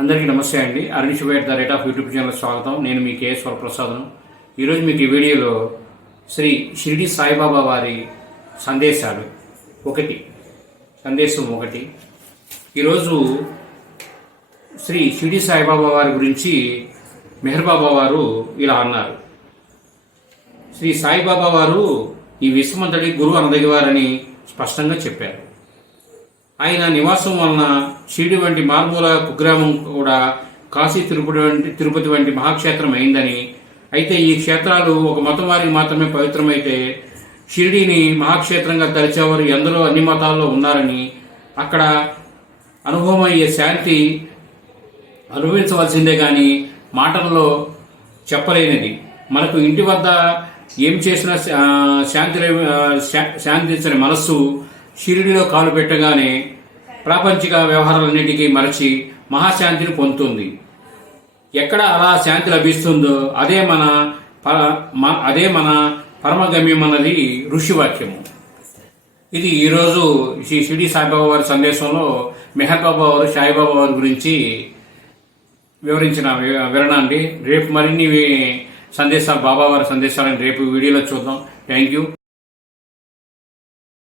అందరికీ నమస్తే అండి. @The rate of YouTube channel స్వాగతం. నేను మీ కేఎస్ వరప్రసాదను. ఈరోజు మీకు ఈ వీడియోలో శ్రీ షిరిడి సాయిబాబా వారి సందేశం ఒకటి. ఈరోజు శ్రీ షిరిడి సాయిబాబా వారి గురించి మెహర్ బాబా వారు ఇలా అన్నారు. శ్రీ సాయిబాబా వారు ఈ విశ్వమంతటి గురువు అనదగివారని స్పష్టంగా చెప్పారు. ఆయన నివాసం వలన షిరిడి వంటి మారుమూల కుగ్రామం కూడా కాశీ తిరుపతి వంటి మహాక్షేత్రం అయిందని, అయితే ఈ క్షేత్రాలు ఒక మతం వారికి మాత్రమే పవిత్రమైతే షిరిడిని మహాక్షేత్రంగా తలిచేవారు ఎందరో అన్ని మతాల్లో ఉన్నారని, అక్కడ అనుభవమయ్యే శాంతి అనుభవించవలసిందే కానీ మాటల్లో చెప్పలేనిది. మనకు ఇంటి వద్ద ఏం చేసినా శాంతించని మనస్సు షిరిడిలో కాలు పెట్టగానే ప్రాపంచిక వ్యవహారాలన్నిటికీ మరచి మహాశాంతిని పొందుతుంది. ఎక్కడ అలా శాంతి లభిస్తుందో అదే మన పరమగమ్యమన్నది ఋషివాక్యము. ఇది ఈరోజు శ్రీ షిరిడి సాయిబాబా వారి సందేశంలో మెహర్ బాబా వారు సాయిబాబా వారి గురించి వివరించిన వివరణ అండి. రేపు మరిన్ని సందేశాలు, బాబా వారి సందేశాలను రేపు వీడియోలో చూద్దాం. Thank you.